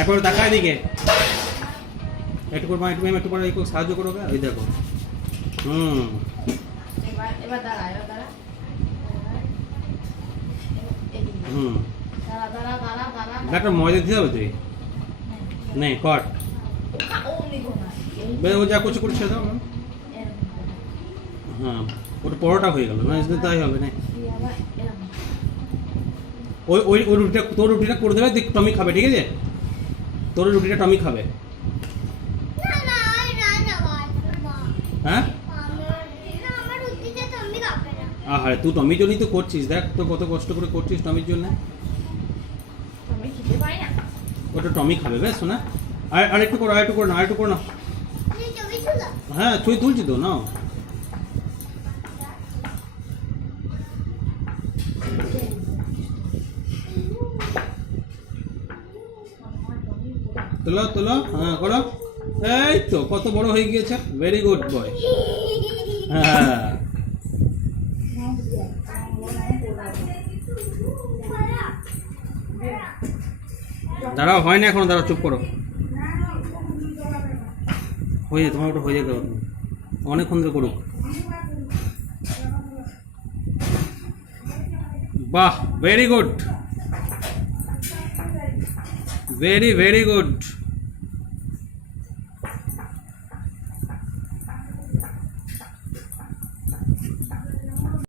একবার দেখা এদিকে, একটু করে একটু করে একটু সাহায্য করো, ওই দেখো। এবার দাঁড়া, এবার দাঁড়া। দাঁড়া দাঁড়া দাঁড়া দাঁড়া। একটা ময়দা দিতে হবে তুই, নেই কট ও যা করছে করছে দাও। হ্যাঁ ওটা পরোটা হয়ে গেল না, তাই হবে না। ওই ওই ওই রুটিটা, তোর রুটিটা করে দেবে, টমি খাবে, ঠিক আছে? তোর রুটিটা টমি খাবে। হ্যাঁ আরে তুই টমির জন্যই তো করছিস, দেখ তো কত কষ্ট করে করছিস টমির জন্য। ওটা টমি খাবে, বেশ শোনা। আর একটু করো, আর একটু করো না, আর একটু করো না। হ্যাঁ ছবি তুলছি তো, নাও। তোলো তোলো, হ্যাঁ করো। এই তো কত বড় হয়ে গিয়েছে, ভেরি গুড বয়। হ্যাঁ দাঁড়াও, হয় না এখনো, দাঁড়াও, চুপ করো। হয়ে যায়, তোমার ওটা হয়ে যেতে হবে, অনেকক্ষণ ধরে করুক। বাহ, very good, very very good.